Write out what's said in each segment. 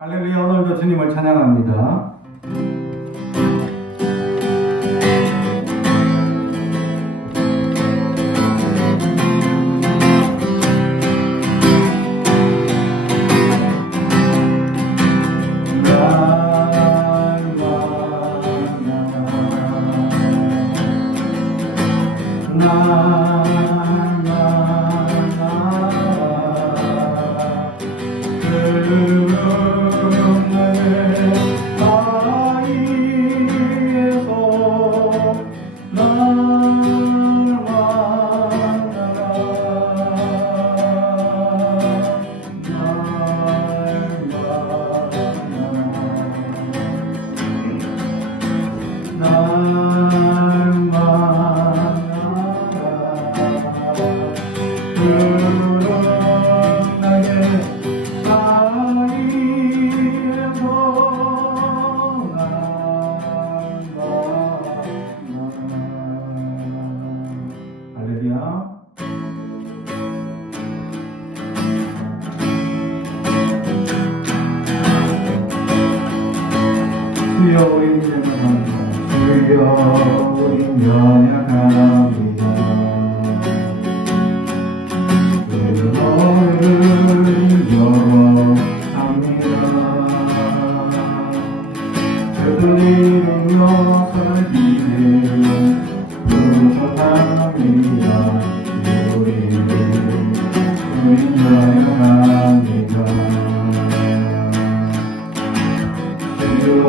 할렐루야. 오늘도 주님을 찬양합니다. 할렐루야. 주여 우리 찬양합니다. 주여 우리 찬양합니다. 너를 인정합니다. 그들이 능력을 비는 부족합니다. 우리를 인정합니다. 주여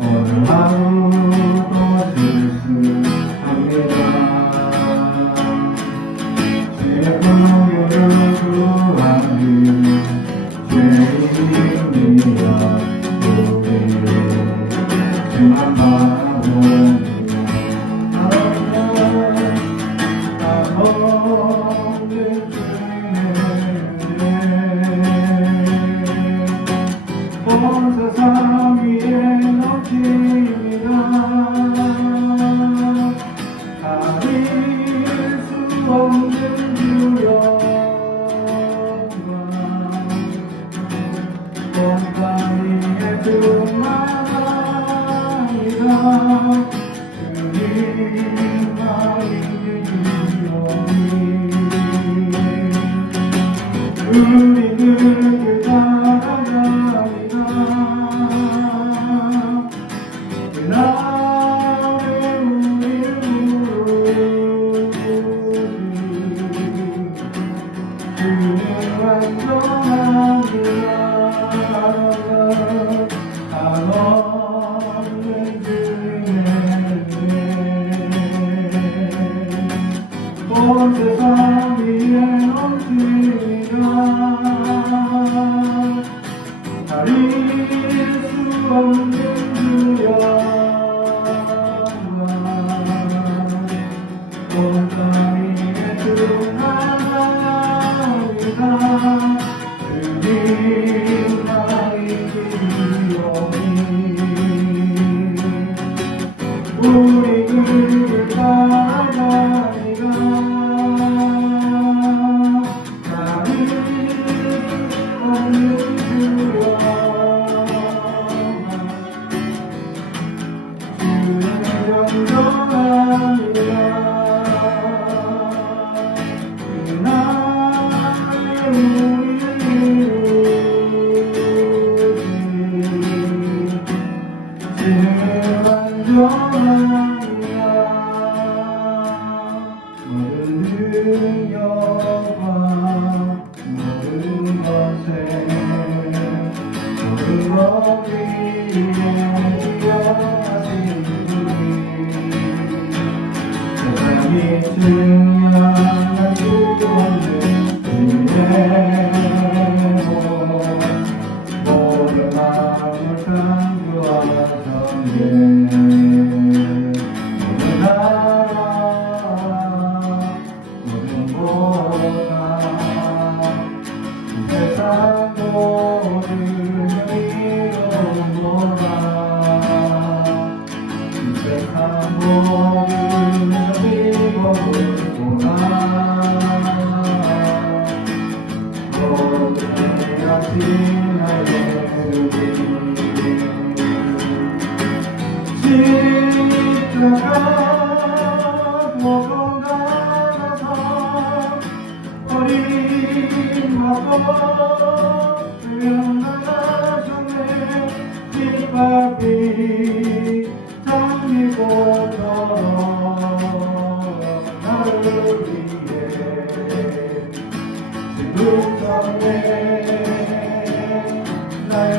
오늘 하루도 실수합니다. 주의 긍휼을 구하는 죄인입니다. 우리를 주만 바라봅니다. 온 세상 위에 넘칩니다. 가릴 수 없는 주여 온땅 위에 충만합니다. 주님만 이기시오니 우리는 온 세상 위에 넘칩니다. 가릴 수 없는 주여 온 땅 위에 충만합니다. 주님만 이기시오니 우리 길을 따라가리라. 모든 능력과 모든 것에 모든 것 위에 기여하신 분이 세상이 증명할 수 없는 은혜로 모든 마음을 강구하셨네. 모든 십자가 버림받고 수양나가셨네. 깃발빛 장미꽃처럼 나를 위해 지금성에 나의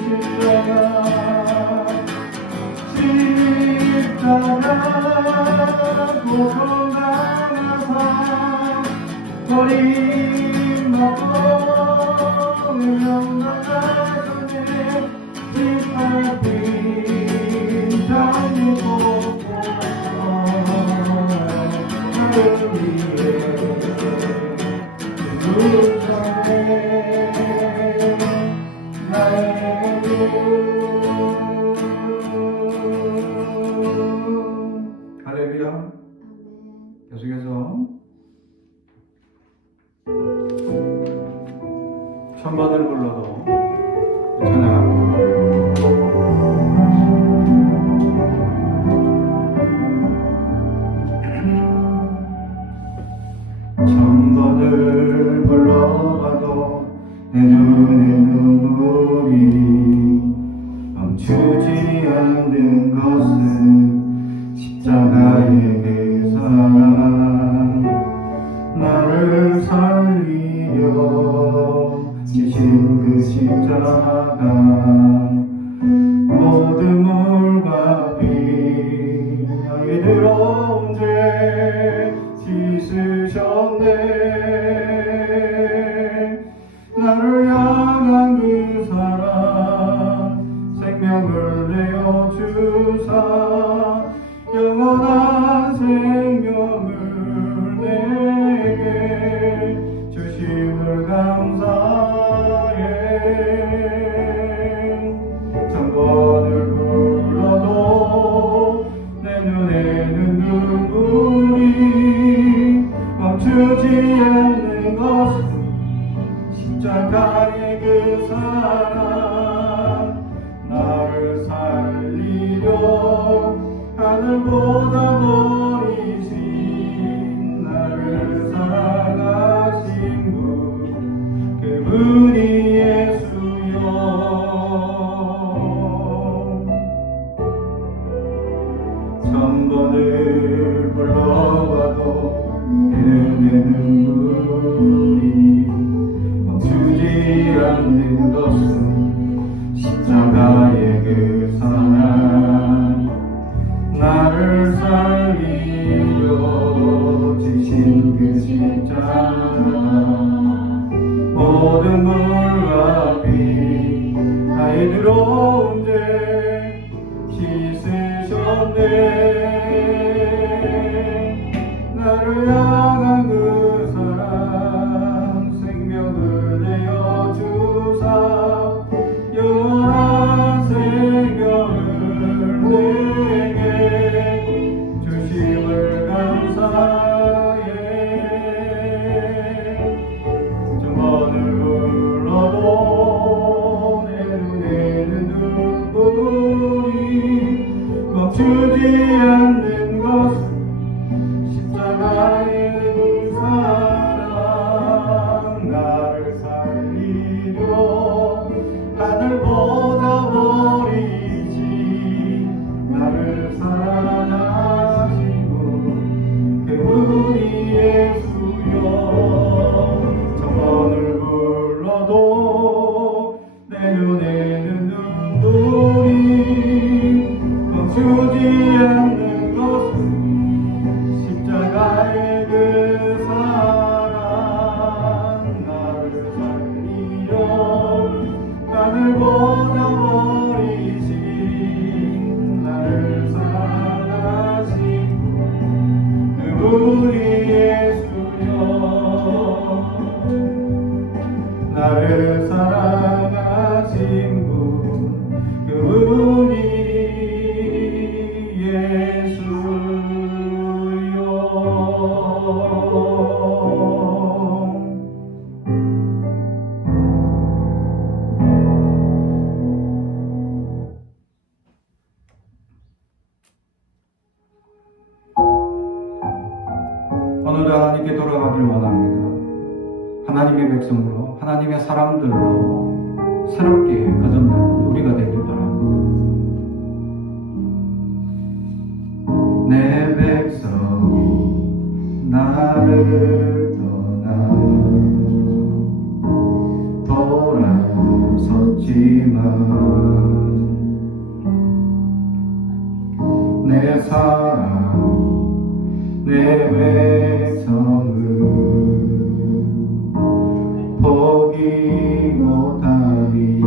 십자가 고통당하사 버림받고 명당하셨네. 깃발빛 장미꽃처럼 나를 위해 지금성에 나의 할렐루야. 계속해서 천만을 불러도 찬양합니다. 천번을 불러봐도 내 눈에 눈물이 멈추지 않는 것은 십자가의 그 사랑, 나를 살리려 지신 그 십자가, 모든 물과 피 나의 더러운 죄 씻으셨네. 나를 향한 그 사랑, 생명을 내어 주사 영원한 생명을 내게 주심을 감사해. 천번을 불러도 내 눈에는 눈물이 멈추지 않는 것은 십자가의 그 사랑, 나를 살리려 하늘보다 버리신 나를 사랑하신 분, 그분이 예수여. 천번을 불러봐도 내 눈물이 멈추지 않는 것은 십자가의 그 사랑, 나를 살리려 지신 그 십자가, 모든 물과 피 나의 더러운 죄 씻으셨네. 나를 향한 그 사랑, 생명을 내어 주사 영원한 생명을 내게 주심을 감사해. 천번을 불러도 내 눈에는 눈물이 멈추지 않는 것은 십자가의 그 사랑, 나를 살리려 하늘보다 버리신 나를 사랑하신 분, 그분이 예수여. 천번을 불러도 내 눈에는 눈물이 멈추지 않는 것은 십자가의 그 사랑, 나를 살리려 하늘보다 버리신 나를 사랑하신 그분이 예수여. 나를 사랑하신 분, 그분이 예수. 오늘도 하나님께 돌아가기를 원합니다. 하나님의 백성으로, 하나님의 사람들로 새롭게 거듭나는 우리가 되길 바랍니다. 내 백성이 나를 떠나 돌아섰지만 내 사랑 내 백성을 포기 못하리.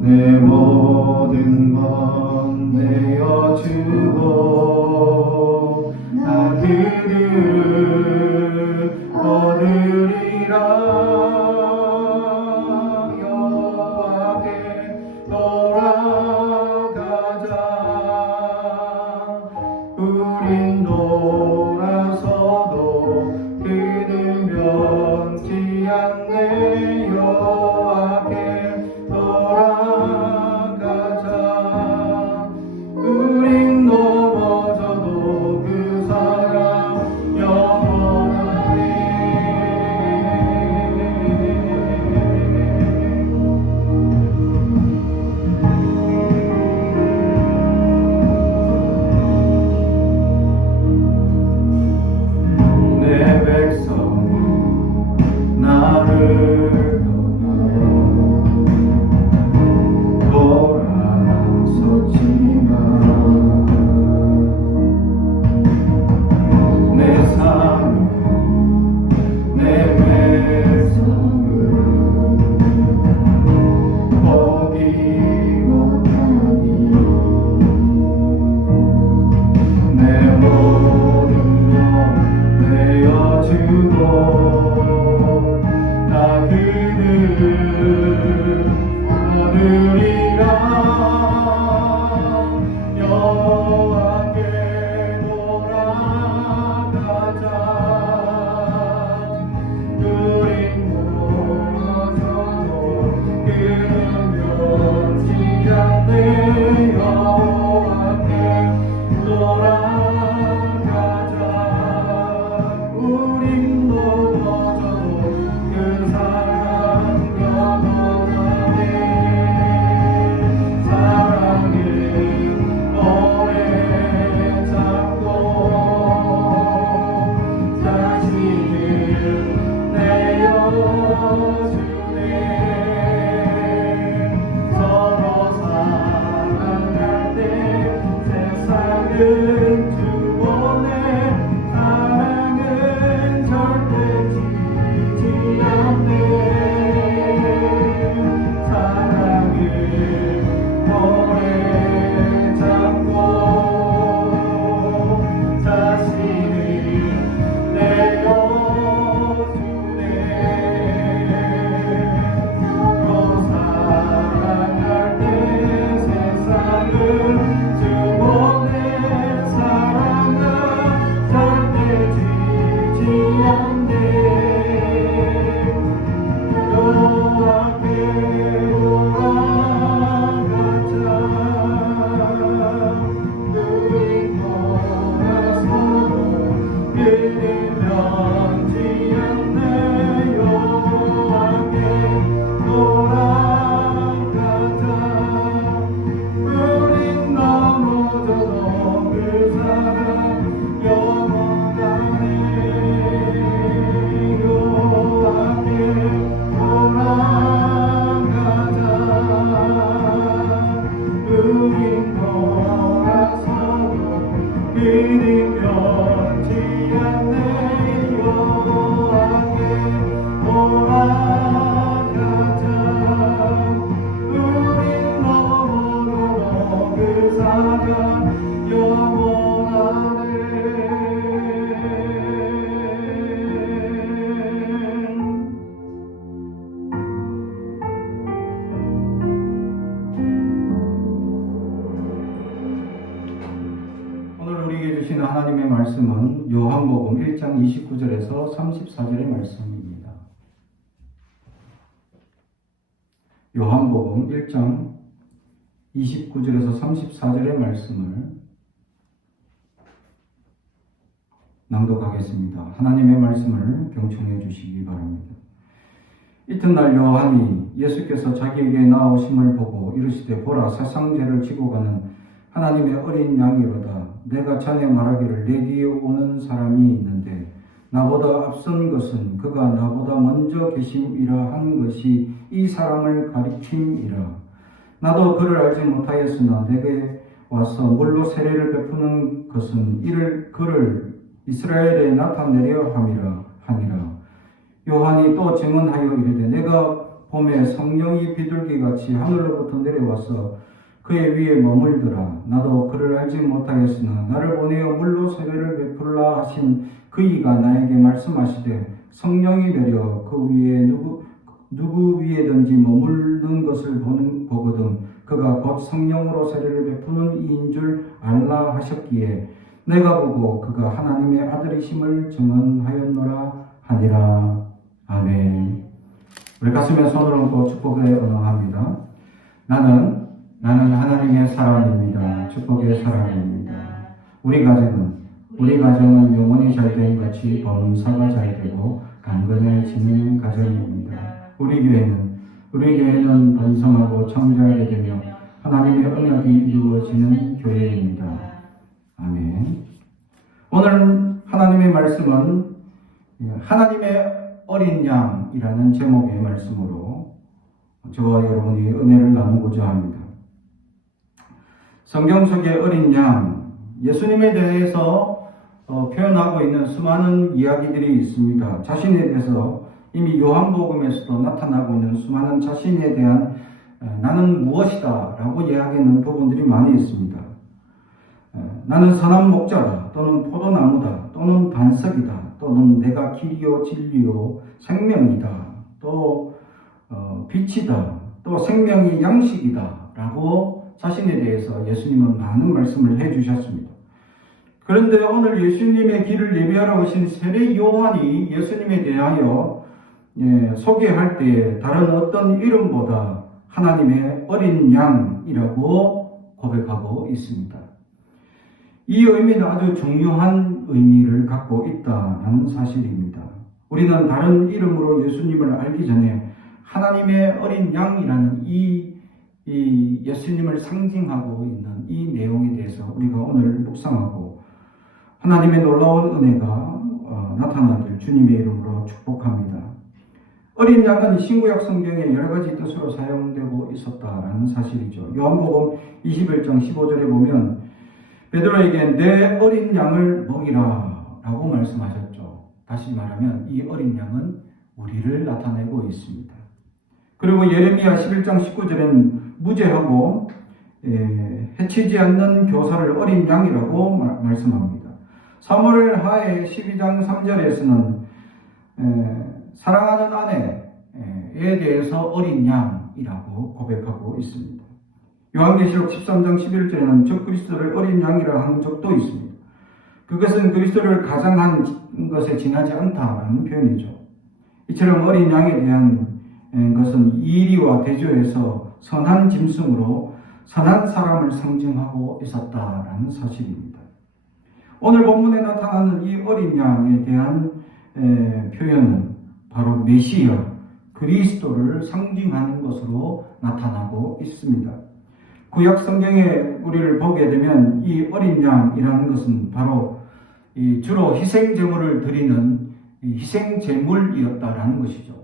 내 모든 것 내어주고 나 그들을 얻으리라. 여호와께 돌아가자. 우린 돌아서도 그는 변치 않네. 여호와께 돌아가자. 우린 넘어져도 그 사랑 영원하네. 내 백성이 나를 돌아섰지만 내 삶은 내 백성을 포기 못하니. 내 모든 것 내어주고 나 그들을 얻으리라. 여호와께 돌아가자. 우린 멀어져도 그는 변치 않네. 여호와께 돌아가자. 우린 넘어져도 그 사랑 영원하네. 사랑은 오래 잡고 자신을 내어주네. 서로 사랑할 때 세상은 주보네. 사랑은 절대 지지 않네. 사랑을 오래 잡고 자신을 내어주네. 서로 사랑할 때 세상은 주보네. 사랑은 절대 지지 않네. 여호와께 돌아가자. 우린 돌아서도 그는 변치 않네. 여호와께 돌아가자. 우린 넘어져도 그 사랑 영원하네. 여호와께 돌아가자. 우린 돌아서도 그는 변치 않네. 여호와께 돌아가자. 우린 넘어져도 그 사랑 영원하네. 오늘 우리에게 주시는 하나님의 말씀은 요한복음 1장 29절에서 34절의 말씀입니다. 요한복음 1장 29절에서 34절의 말씀을 낭독하겠습니다. 하나님의 말씀을 경청해 주시기 바랍니다. 이튿날 요한이 예수께서 자기에게 나오심을 보고 이르시되 보라 세상 죄를 지고 가는 하나님의 어린 양이로다. 내가 전에 말하기를 내 뒤에 오는 사람이 있는데 나보다 앞선 것은 그가 나보다 먼저 계심이라 한 것이 이 사람을 가리킴이라. 나도 그를 알지 못하였으나 내게 와서 물로 세례를 베푸는 것은 이를 그를 이스라엘에 나타내려 함이라. 요한이 또 증언하여 이르되 내가 봄에 성령이 비둘기같이 하늘로부터 내려와서 그의 위에 머물더라. 나도 그를 알지 못하였으나 나를 보내어 물로 세례를 베풀라 하신 그이가 나에게 말씀하시되 성령이 내려 그 위에 누구 위에든지 머무르는 것을 보거든 그가 곧 성령으로 세례를 베푸는 이인 줄 알라 하셨기에 내가 보고 그가 하나님의 아들이심을 증언하였노라 하니라. 아멘. 우리 가슴에 손을 얹고 축복에 언어합니다. 나는 하나님의 사람입니다. 축복의 사람입니다. 우리 가정은 영혼이 잘된 같이 범사가 잘되고 강건해지는 가정입니다. 우리 교회는 번성하고 청자하게 되며 하나님의 언약이 이루어지는 교회입니다. 아멘. 오늘 하나님의 말씀은 하나님의 어린 양이라는 제목의 말씀으로 저와 여러분이 은혜를 나누고자 합니다. 성경 속의 어린 양, 예수님에 대해서 표현하고 있는 수많은 이야기들이 있습니다. 자신에 대해서 이미 요한복음에서도 나타나고 있는 수많은 자신에 대한 나는 무엇이다 라고 이야기하는 부분들이 많이 있습니다. 나는 선한 목자다, 또는 포도나무다, 또는 반석이다, 또는 내가 길이요 진리요 생명이다, 또 빛이다, 또 생명이 양식이다 라고 자신에 대해서 예수님은 많은 말씀을 해주셨습니다. 그런데 오늘 예수님의 길을 예비하러 오신 세례 요한이 예수님에 대하여 소개할 때에 다른 어떤 이름보다 하나님의 어린 양이라고 고백하고 있습니다. 이 의미는 아주 중요한 의미를 갖고 있다는 사실입니다. 우리는 다른 이름으로 예수님을 알기 전에 하나님의 어린 양이라는 이 예수님을 상징하고 있는 이 내용에 대해서 우리가 오늘 묵상하고 하나님의 놀라운 은혜가 나타나길 주님의 이름으로 축복합니다. 어린 양은 신구약 성경에 여러 가지 뜻으로 사용되고 있었다라는 사실이죠. 요한복음 21장 15절에 보면 베드로에게 내 어린 양을 먹이라 라고 말씀하셨죠. 다시 말하면 이 어린 양은 우리를 나타내고 있습니다. 그리고 예레미야 11장 19절에는 무죄하고 해치지 않는 교사를 어린 양이라고 말씀합니다. 사무엘 하에 12장 3절에서는 사랑하는 아내에 대해서 어린 양이라고 고백하고 있습니다. 요한계시록 13장 11절에는 적 그리스도를 어린 양이라 한 적도 있습니다. 그것은 그리스도를 가장한 것에 지나지 않다라는 표현이죠. 이처럼 어린 양에 대한 것은 이리와 대조해서 선한 짐승으로 선한 사람을 상징하고 있었다라는 사실입니다. 오늘 본문에 나타나는 이 어린 양에 대한 표현은 바로 메시아, 그리스도를 상징하는 것으로 나타나고 있습니다. 구약 성경에 우리를 보게 되면 이 어린 양이라는 것은 바로 주로 희생 제물을 드리는 희생 제물이었다라는 것이죠.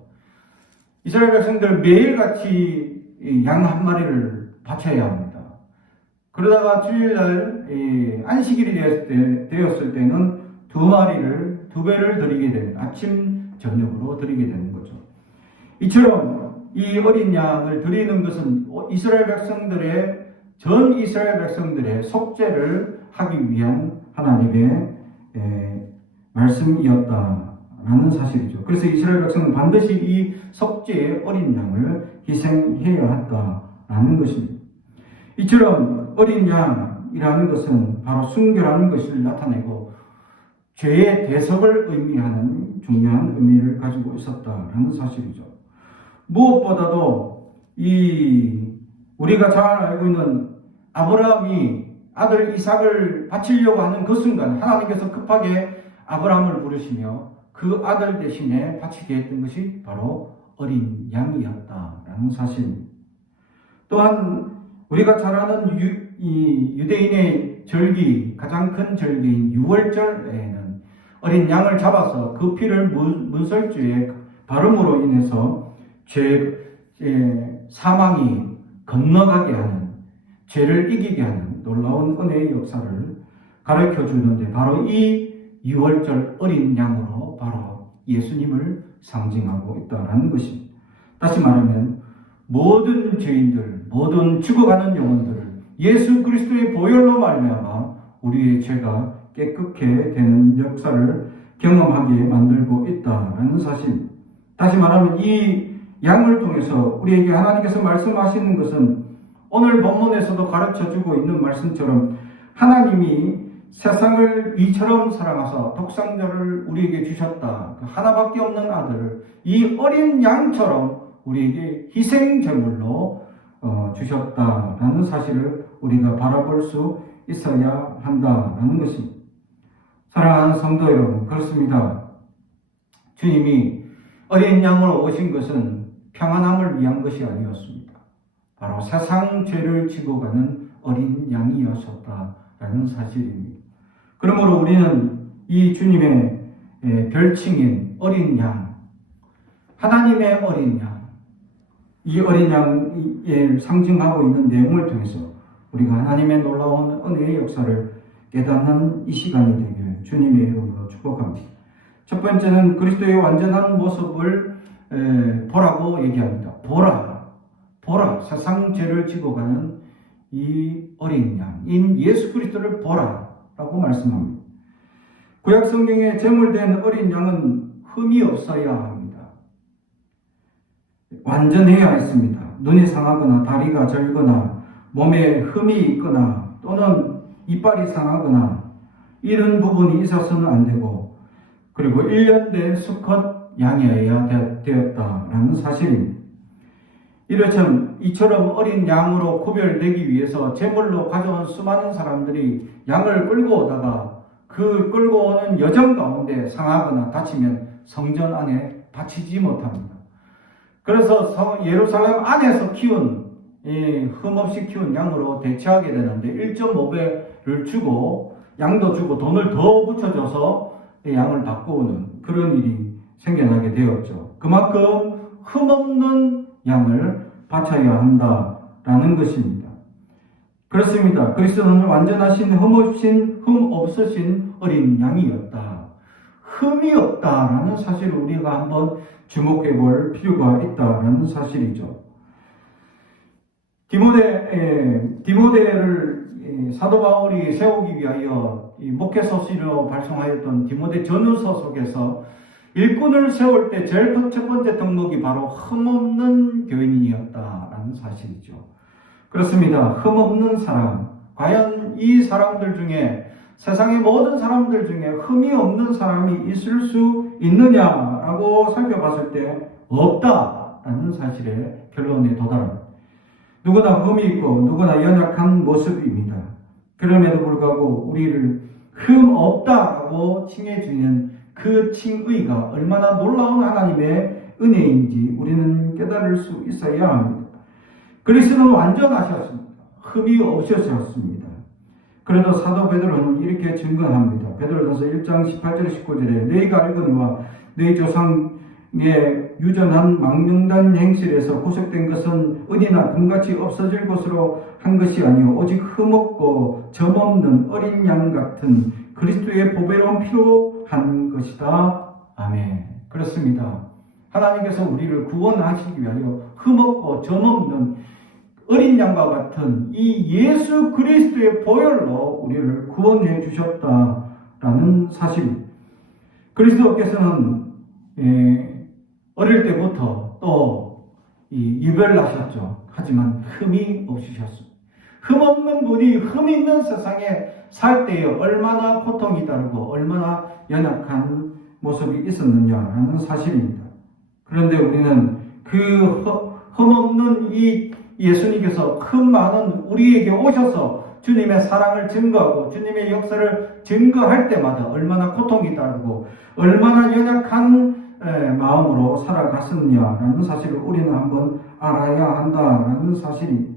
이스라엘 백성들 매일같이 양 한 마리를 바쳐야 합니다. 그러다가 주일날 안식일이 되었을 때는 두 마리를, 두 배를 드리게 됩니다. 아침, 저녁으로 드리게 되는 거죠. 이처럼 이 어린 양을 드리는 것은 전 이스라엘 백성들의 속죄를 하기 위한 하나님의 말씀이었다라는 사실이죠. 그래서 이스라엘 백성은 반드시 이 속죄의 어린 양을 희생해야 한다라는 것입니다. 이처럼 어린 양이라는 것은 바로 순결한 것을 나타내고 죄의 대속을 의미하는 중요한 의미를 가지고 있었다라는 사실이죠. 무엇보다도 우리가 잘 알고 있는 아브라함이 아들 이삭을 바치려고 하는 그 순간 하나님께서 급하게 아브라함을 부르시며 그 아들 대신에 바치게 했던 것이 바로 어린 양이었다라는 사실입니다. 또한 우리가 잘 아는 유대인의 절기, 가장 큰 절기인 유월절에는 어린 양을 잡아서 그 피를 문설주에 바름으로 인해서 사망이 건너가게 하는, 죄를 이기게 하는 놀라운 은혜의 역사를 가르쳐 주는데, 바로 이 유월절 어린 양으로 바로 예수님을 상징하고 있다는 것입니다. 다시 말하면 모든 죄인들, 모든 죽어가는 영혼들을 예수 그리스도의 보혈로 말미암아 우리의 죄가 깨끗게 되는 역사를 경험하게 만들고 있다는 사실. 다시 말하면 이 양을 통해서 우리에게 하나님께서 말씀하시는 것은 오늘 본문에서도 가르쳐주고 있는 말씀처럼 하나님이 세상을 이처럼 사랑하사 독생자를 우리에게 주셨다. 그 하나밖에 없는 아들을 이 어린 양처럼 우리에게 희생제물로 주셨다라는 사실을 우리가 바라볼 수 있어야 한다라는 것입니다. 사랑하는 성도 여러분, 그렇습니다. 주님이 어린 양으로 오신 것은 평안함을 위한 것이 아니었습니다. 바로 세상 죄를 지고 가는 어린 양이었었다라는 사실입니다. 그러므로 우리는 이 주님의 별칭인 어린 양, 하나님의 어린 양, 이 어린 양을 상징하고 있는 내용을 통해서 우리가 하나님의 놀라운 은혜의 역사를 깨닫는 이 시간이 되길 주님의 이름으로 축복합니다. 첫 번째는 그리스도의 완전한 모습을 보라고 얘기합니다. 보라, 세상 죄를 지고 가는 이 어린 양인 예수 그리스도를 보라라고 말씀합니다. 구약 성경에 제물된 어린 양은 흠이 없어야 합니다. 완전해야 했습니다. 눈이 상하거나 다리가 절거나 몸에 흠이 있거나 또는 이빨이 상하거나 이런 부분이 있어서는 안 되고, 그리고 1년 된 수컷 양이어야 되었다라는 사실입니다. 이처럼 어린 양으로 구별되기 위해서 제물로 가져온 수많은 사람들이 양을 끌고 오다가 그 끌고 오는 여정 가운데 상하거나 다치면 성전 안에 바치지 못합니다. 그래서 예루살렘 안에서 키운 흠없이 키운 양으로 대체하게 되는데 1.5배를 주고 양도 주고 돈을 더 붙여줘서 양을 바꾸는 그런 일이 생겨나게 되었죠. 그만큼 흠없는 양을 바쳐야 한다라는 것입니다. 그렇습니다. 그리스도는 완전하신 흠 없으신 어린 양이었다. 흠이 없다라는 사실을 우리가 한번 주목해 볼 필요가 있다라는 사실이죠. 디모데를 사도 바울이 세우기 위하여 목회 서신으로 발송하였던 디모데 전후서 속에서 일꾼을 세울 때 제일 첫 번째 덕목이 바로 흠없는 교인이었다라는 사실이죠. 그렇습니다. 흠없는 사람. 과연 이 사람들 중에, 세상의 모든 사람들 중에 흠이 없는 사람이 있을 수 있느냐라고 살펴봤을 때 없다라는 사실에 결론에 도달합니다. 누구나 흠이 있고 누구나 연약한 모습입니다. 그럼에도 불구하고 우리를 흠 없다라고 칭해주는 그 칭의가 얼마나 놀라운 하나님의 은혜인지 우리는 깨달을 수 있어야 합니다. 그리스도는 완전하셨습니다. 흠이 없으셨습니다. 그래도 사도 베드로는 이렇게 증거합니다. 베드로전서 1장 18절 19절에 너희가 알거니와 너희 조상의 유전한 망령단 행실에서 구속된 것은 은이나 금같이 없어질 것으로 한 것이 아니오 오직 흠없고 점없는 어린 양 같은 그리스도의 보배로운 피로 한 것이다. 아멘. 그렇습니다. 하나님께서 우리를 구원하시기 위하여 흠없고 점없는 어린 양과 같은 이 예수 그리스도의 보혈로 우리를 구원해 주셨다라는 사실입니다. 그리스도께서는 어릴 때부터 또 유별나셨죠. 하지만 흠이 없으셨습니다. 흠 없는 분이 흠 있는 세상에 살 때에 얼마나 고통이 다르고 얼마나 연약한 모습이 있었느냐라는 사실입니다. 그런데 우리는 그 흠 없는 이 예수님께서 큰 많은 우리에게 오셔서 주님의 사랑을 증거하고 주님의 역사를 증거할 때마다 얼마나 고통이 따르고 얼마나 연약한 마음으로 살아갔었냐라는 사실을 우리는 한번 알아야 한다라는 사실입니다.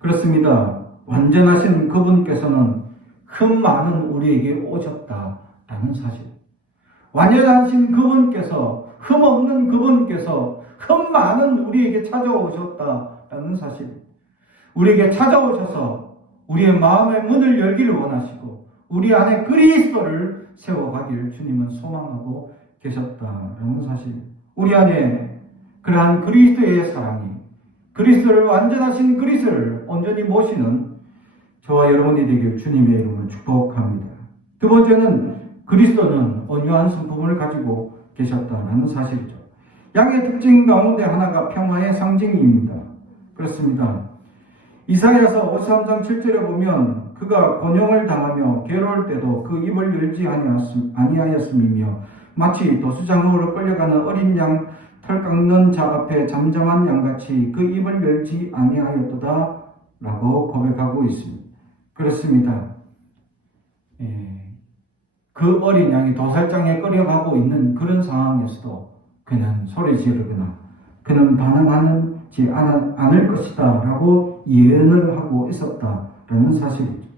그렇습니다. 완전하신 그분께서는 흠 많은 우리에게 오셨다라는 사실. 완전하신 그분께서, 흠 없는 그분께서 흠 많은 우리에게 찾아오셨다라는 사실. 우리에게 찾아오셔서 우리의 마음의 문을 열기를 원하시고 우리 안에 그리스도를 세워가기를 주님은 소망하고 계셨다라는 사실. 우리 안에 그러한 그리스도의 사랑이, 그리스도를 완전하신 그리스도를 온전히 모시는 저와 여러분이 되길 주님의 이름으로 축복합니다. 두 번째는 그리스도는 온유한 성품을 가지고 계셨다는 사실이죠. 양의 특징 가운데 하나가 평화의 상징입니다. 그렇습니다. 이사야서 53장 7절에 보면 그가 곤욕을 당하며 괴로울 때도 그 입을 열지 아니하였음이며 마치 도수장으로 끌려가는 어린 양 털 깎는 자 앞에 잠잠한 양같이 그 입을 열지 아니하였도다 라고 고백하고 있습니다. 그렇습니다. 그 어린 양이 도살장에 끌려가고 있는 그런 상황에서도 그는 소리 지르거나 그는 반응하지 않을 것이다 라고 예언을 하고 있었다라는 사실이죠.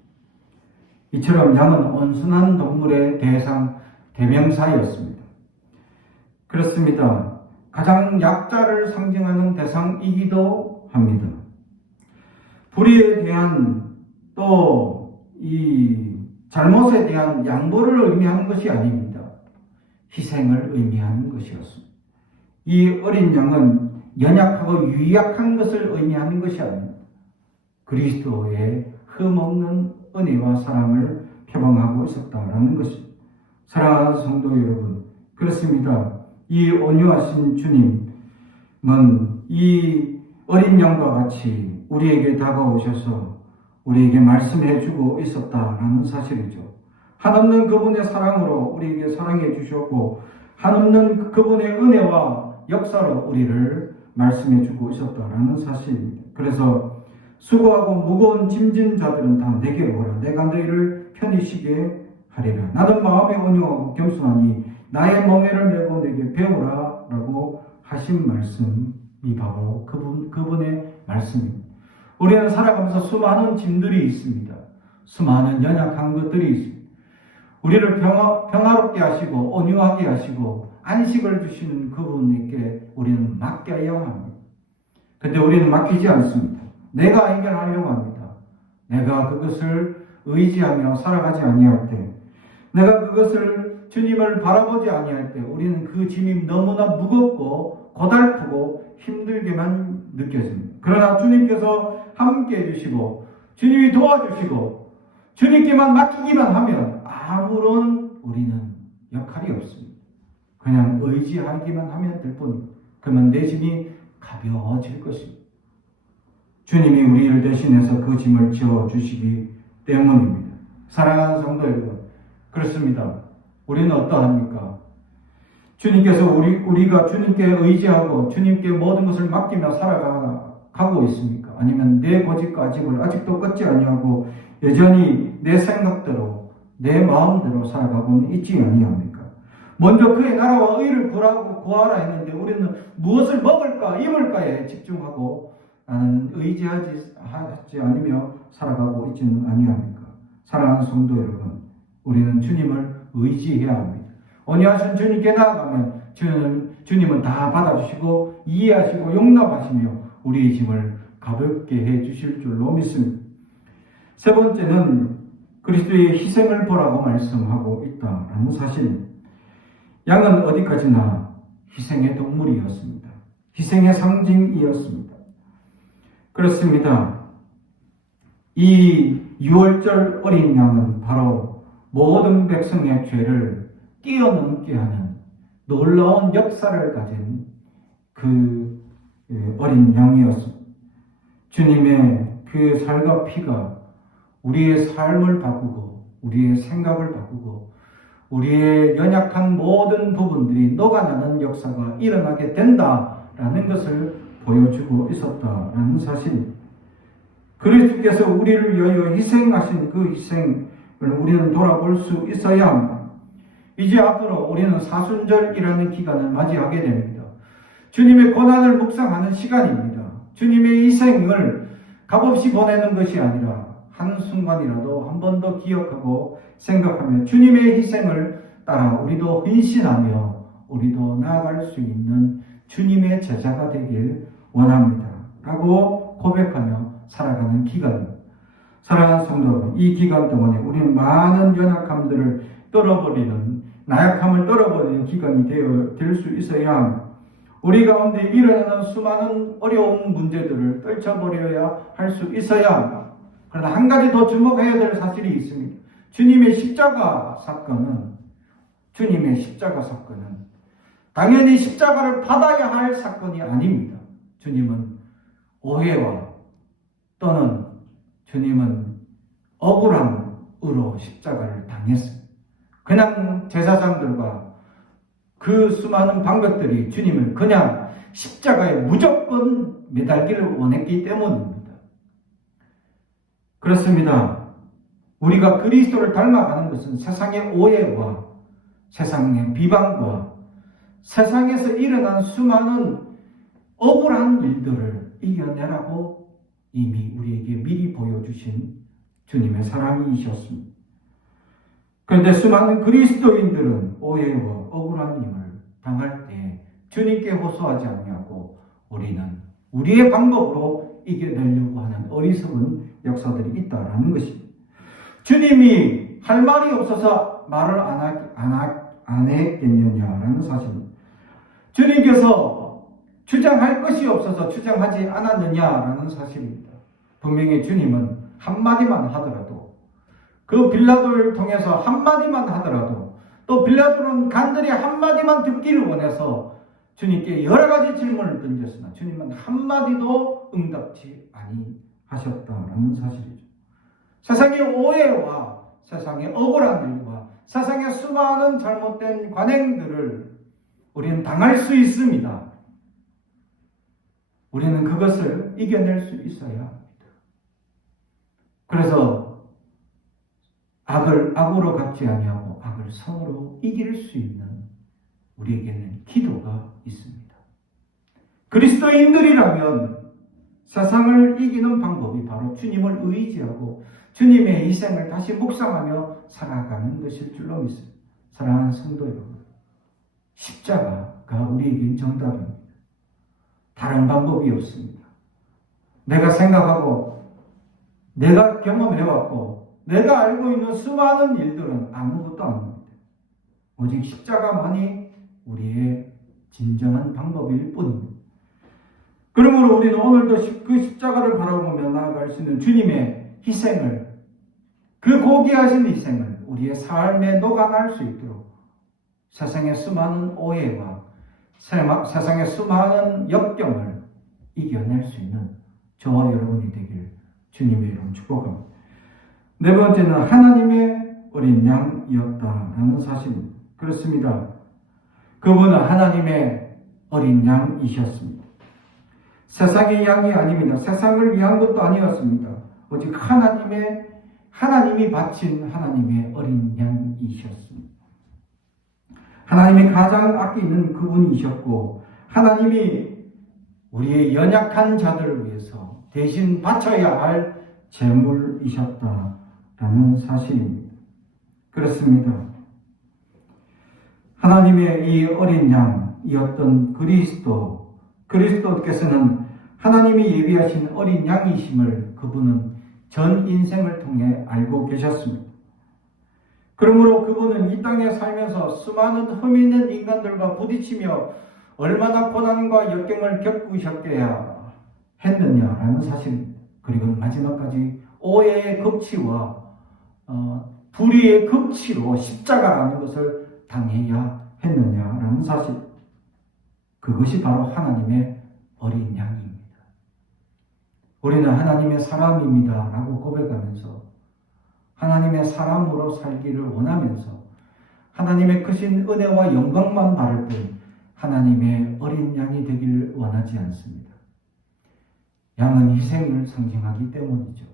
이처럼 양은 온순한 동물의 대명사였습니다. 그렇습니다. 가장 약자를 상징하는 대상이기도 합니다. 불의에 대한 또 이 잘못에 대한 양보를 의미하는 것이 아닙니다. 희생을 의미하는 것이었습니다. 이 어린 양은 연약하고 유약한 것을 의미하는 것이 아닙니다. 그리스도의 흠없는 은혜와 사랑을 표방하고 있었다라는 것입니다. 사랑하는 성도 여러분, 그렇습니다. 이 온유하신 주님은 이 어린 양과 같이 우리에게 다가오셔서 우리에게 말씀해주고 있었다라는 사실이죠. 한없는 그분의 사랑으로 우리에게 사랑해 주셨고 한없는 그분의 은혜와 역사로 우리를 말씀해주고 있었다라는 사실입니다. 그래서 수고하고 무거운 짐진 자들은 다 내게 오라. 내가 너희를 편히 쉬게 하리라. 나는 마음에 온유하고 겸손하니 나의 멍에를 메고 내게 배우라 라고 하신 말씀이 바로 그분의 말씀입니다. 우리는 살아가면서 수많은 짐들이 있습니다. 수많은 연약한 것들이 있습니다. 우리를 평화롭게 하시고 온유하게 하시고 안식을 주시는 그분에게 우리는 맡겨야 합니다. 근데 우리는 맡기지 않습니다. 내가 해결하려고 합니다. 내가 그것을 의지하며 살아가지 아니할 때, 내가 그것을 주님을 바라보지 아니할 때 우리는 그 짐이 너무나 무겁고 고달프고 힘들게만 느껴집니다. 그러나 주님께서 함께 해주시고 주님이 도와주시고 주님께만 맡기기만 하면 아무런 우리는 역할이 없습니다. 그냥 의지하기만 하면 될 뿐입니다. 그러면 내 짐이 가벼워질 것입니다. 주님이 우리를 대신해서 그 짐을 지어주시기 때문입니다. 사랑하는 성도 여러분, 그렇습니다. 우리는 어떠합니까? 주님께서 우리가 주님께 의지하고 주님께 모든 것을 맡기며 살아가고 있습니까? 아니면 내 고집과 아집을 아직도 끊지 아니하고 여전히 내 생각대로 내 마음대로 살아가고는 있지 아니합니까? 먼저 그의 나라와 의를 구하라 했는데 우리는 무엇을 먹을까 입을까에 집중하고 나는 의지하지 않으며 살아가고 있지는 아니합니까? 사랑하는 성도 여러분, 우리는 주님을 의지해야 합니다. 온유하신 주님께 나아가면 주님은 다 받아주시고 이해하시고 용납하시며 우리의 짐을 가볍게 해주실 줄로 믿습니다. 세 번째는 그리스도의 희생을 보라고 말씀하고 있다라는 사실입니다. 양은 어디까지나 희생의 동물이었습니다. 희생의 상징이었습니다. 그렇습니다. 이 6월절 어린 양은 바로 모든 백성의 죄를 뛰어넘게 하는 놀라운 역사를 가진 그 어린 양이었습니다. 주님의 그 살과 피가 우리의 삶을 바꾸고 우리의 생각을 바꾸고 우리의 연약한 모든 부분들이 녹아나는 역사가 일어나게 된다라는 것을 보여주고 있었다라는 사실입니다. 그리스도께서 우리를 위하여 희생하신 그 희생을 우리는 돌아볼 수 있어야 합니다. 이제 앞으로 우리는 사순절이라는 기간을 맞이하게 됩니다. 주님의 고난을 묵상하는 시간입니다. 주님의 희생을 값없이 보내는 것이 아니라 한순간이라도 한 번 더 기억하고 생각하며 주님의 희생을 따라 우리도 헌신하며 우리도 나아갈 수 있는 주님의 제자가 되길 원합니다. 라고 고백하며 살아가는 기간입니다. 사랑하는 성도 여러분, 이 기간 동안에 우리는 많은 연약함들을 떨어버리는, 나약함을 떨어버리는 기간이 될 수 있어야 합니다. 우리 가운데 일어나는 수많은 어려운 문제들을 떨쳐버려야 할 수 있어야 합니다. 그러나 한 가지 더 주목해야 될 사실이 있습니다. 주님의 십자가 사건은 당연히 십자가를 받아야 할 사건이 아닙니다. 주님은 오해와 또는 주님은 억울함으로 십자가를 당했습니다. 그냥 제사장들과 그 수많은 방백들이 주님을 그냥 십자가에 무조건 매달기를 원했기 때문입니다. 그렇습니다. 우리가 그리스도를 닮아가는 것은 세상의 오해와 세상의 비방과 세상에서 일어난 수많은 억울한 일들을 이겨내라고 이미 우리에게 미리 보여주신 주님의 사랑이셨습니다. 그런데 수많은 그리스도인들은 오해와 억울한 힘을 당할 때 주님께 호소하지 아니하고 우리는 우리의 방법으로 이겨내려고 하는 어리석은 역사들이 있다라는 것입니다. 주님이 할 말이 없어서 말을 안 했겠느냐라는 사실입니다. 주님께서 주장할 것이 없어서 주장하지 않았느냐라는 사실입니다. 분명히 주님은 한마디만 하더라도, 그 빌라도를 통해서 한마디만 하더라도, 또 빌라도는 간절히 한마디만 듣기를 원해서 주님께 여러 가지 질문을 던졌으나 주님은 한마디도 응답지 아니하셨다라는 사실이죠. 세상의 오해와 세상의 억울한 일과 세상의 수많은 잘못된 관행들을 우리는 당할 수 있습니다. 우리는 그것을 이겨낼 수 있어야 합니다. 그래서 악을 악으로 갚지 아니하고 악을 선으로 이길 수 있는 우리에게는 기도가 있습니다. 그리스도인들이라면 세상을 이기는 방법이 바로 주님을 의지하고 주님의 희생을 다시 묵상하며 살아가는 것일 줄로 믿습니다. 사랑하는 성도 여러분, 십자가가 우리에게 정답입니다. 다른 방법이 없습니다. 내가 생각하고 내가 경험해왔고 내가 알고 있는 수많은 일들은 아무것도 아닙니다. 오직 십자가만이 우리의 진정한 방법일 뿐입니다. 그러므로 우리는 오늘도 그 십자가를 바라보며 나아갈 수 있는 주님의 희생을, 그 고귀하신 희생을 우리의 삶에 녹아날 수 있도록 세상의 수많은 오해와 세상의 수많은 역경을 이겨낼 수 있는 저와 여러분이 되길 주님의 이름 축복합니다. 네 번째는 하나님의 어린 양이었다라는 사실입니다. 그렇습니다. 그분은 하나님의 어린 양이셨습니다. 세상의 양이 아닙니다. 세상을 위한 것도 아니었습니다. 오직 하나님이 바친 하나님의 어린 양이셨습니다. 하나님이 가장 아끼는 그분이셨고 하나님이 우리의 연약한 자들을 위해서 대신 바쳐야 할 제물이셨다라는 사실입니다. 그렇습니다. 하나님의 이 어린 양이었던 그리스도께서는 하나님이 예비하신 어린 양이심을 그분은 전 인생을 통해 알고 계셨습니다. 그러므로 그분은 이 땅에 살면서 수많은 흠 있는 인간들과 부딪히며 얼마나 고난과 역경을 겪으셨게야 했느냐라는 사실입니다. 그리고 마지막까지 오해의 극치와 불의의 극치로 십자가라는 것을 당해야 했느냐라는 사실. 그것이 바로 하나님의 어린 양입니다. 우리는 하나님의 사람입니다 라고 고백하면서 하나님의 사람으로 살기를 원하면서 하나님의 크신 은혜와 영광만 바랄 뿐 하나님의 어린 양이 되기를 원하지 않습니다. 양은 희생을 상징하기 때문이죠.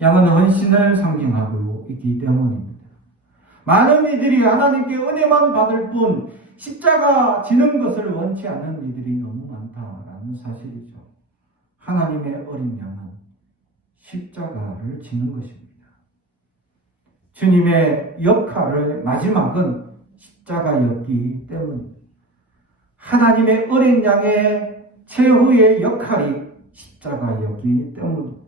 양은 헌신을 상징하고 있기 때문입니다. 많은 이들이 하나님께 은혜만 받을 뿐 십자가 지는 것을 원치 않는 이들이 너무 많다라는 사실이죠. 하나님의 어린 양은 십자가를 지는 것입니다. 주님의 역할의 마지막은 십자가였기 때문입니다. 하나님의 어린 양의 최후의 역할이 십자가였기 때문입니다.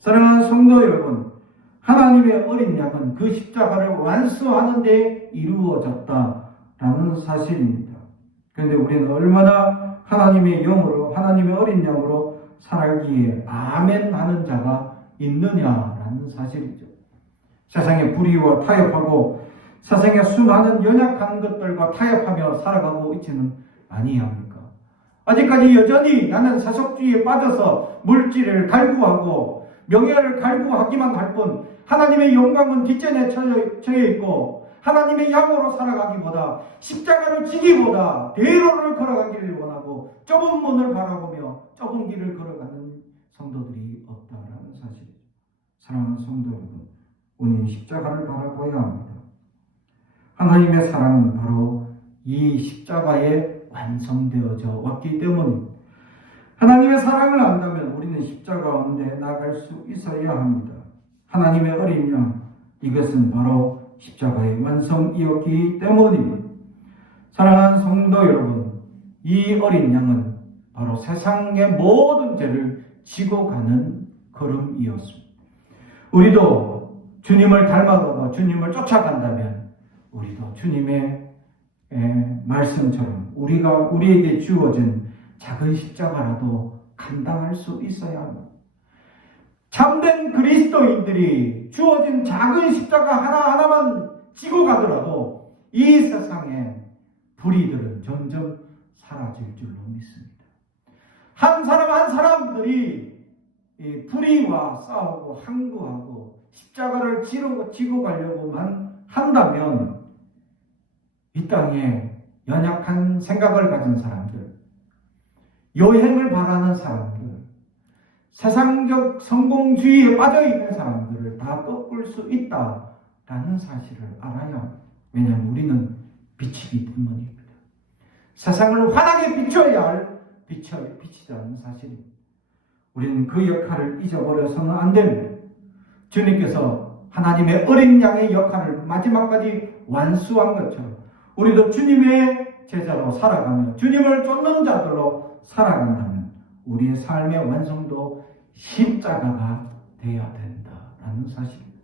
사랑하는 성도 여러분, 하나님의 어린 양은 그 십자가를 완수하는 데 이루어졌다라는 사실입니다. 그런데 우리는 얼마나 하나님의 영으로, 하나님의 어린 양으로 살기에 아멘 하는 자가 있느냐라는 사실이죠. 세상의 불의와 타협하고 세상의 수많은 연약한 것들과 타협하며 살아가고 있지는 아니합니까? 아직까지 여전히 나는 세속주의에 빠져서 물질을 갈구하고 명예를 갈구하기만 할 뿐 하나님의 영광은 뒷전에 처해 있고 하나님의 양으로 살아가기보다 십자가를 지기보다 대로를 걸어가기를 원하고 좁은 문을 바라보며 좁은 길을 걸어가는 성도들이 없다라는 사실이죠. 사랑하는 성도 여러분, 우리는 십자가를 바라봐야 합니다. 하나님의 사랑은 바로 이 십자가에 완성되어져 왔기 때문입니다. 하나님의 사랑을 안다면 우리는 십자가 가운데 나아갈 수 있어야 합니다. 하나님의 어린 양, 이것은 바로 십자가의 완성이었기 때문입니다. 사랑하는 성도 여러분, 이 어린 양은 바로 세상의 모든 죄를 지고 가는 걸음이었습니다. 우리도 주님을 닮아가고 주님을 쫓아간다면 우리도 주님의 말씀처럼 우리에게 주어진 작은 십자가라도 감당할 수 있어야 합니다. 참된 그리스도인들이 주어진 작은 십자가 하나하나만 지고 가더라도 이 세상에 불의들은 점점 사라질 줄로 믿습니다. 한 사람 한 사람들이 불의와 싸우고 항구하고 십자가를 지고 가려고만 한다면 이 땅에 연약한 생각을 가진 사람들, 여행을 바라는 사람들, 세상적 성공주의에 빠져있는 사람들을 다 꺾을 수 있다라는 사실을 알아야 합니다. 왜냐하면 우리는 빛이기 때문입니다. 세상을 환하게 비춰야 할 빛이라는 사실입니다. 우리는 그 역할을 잊어버려서는 안 됩니다. 주님께서 하나님의 어린 양의 역할을 마지막까지 완수한 것처럼 우리도 주님의 제자로 살아가며 주님을 쫓는 자들로 살아간다면 우리의 삶의 완성도 십자가가 되어야 된다라는 사실입니다.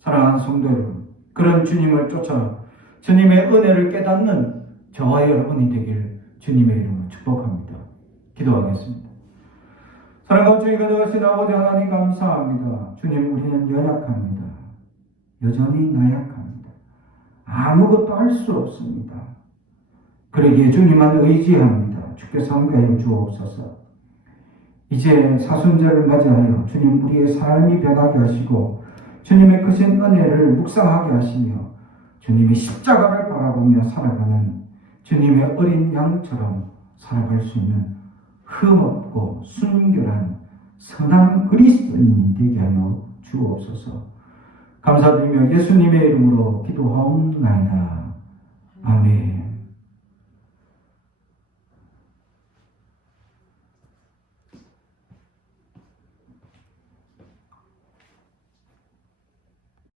사랑하는 성도 여러분, 그런 주님을 쫓아 주님의 은혜를 깨닫는 저와 여러분이 되길 주님의 이름으로 축복합니다. 기도하겠습니다. 사랑하고 저희가 되신 아버지 하나님 감사합니다. 주님, 우리는 연약합니다. 여전히 나약합니다. 아무것도 할 수 없습니다. 그러기에 주님만 의지합니다. 주께서 함께하여 주옵소서. 이제 사순절을 맞이하여 주님 우리의 삶이 변하게 하시고 주님의 크신 은혜를 묵상하게 하시며 주님의 십자가를 바라보며 살아가는 주님의 어린 양처럼 살아갈 수 있는 흠없고 순결한 선한 그리스도인이 되게 하여 주옵소서. 감사드리며 예수님의 이름으로 기도하옵나이다. 아멘.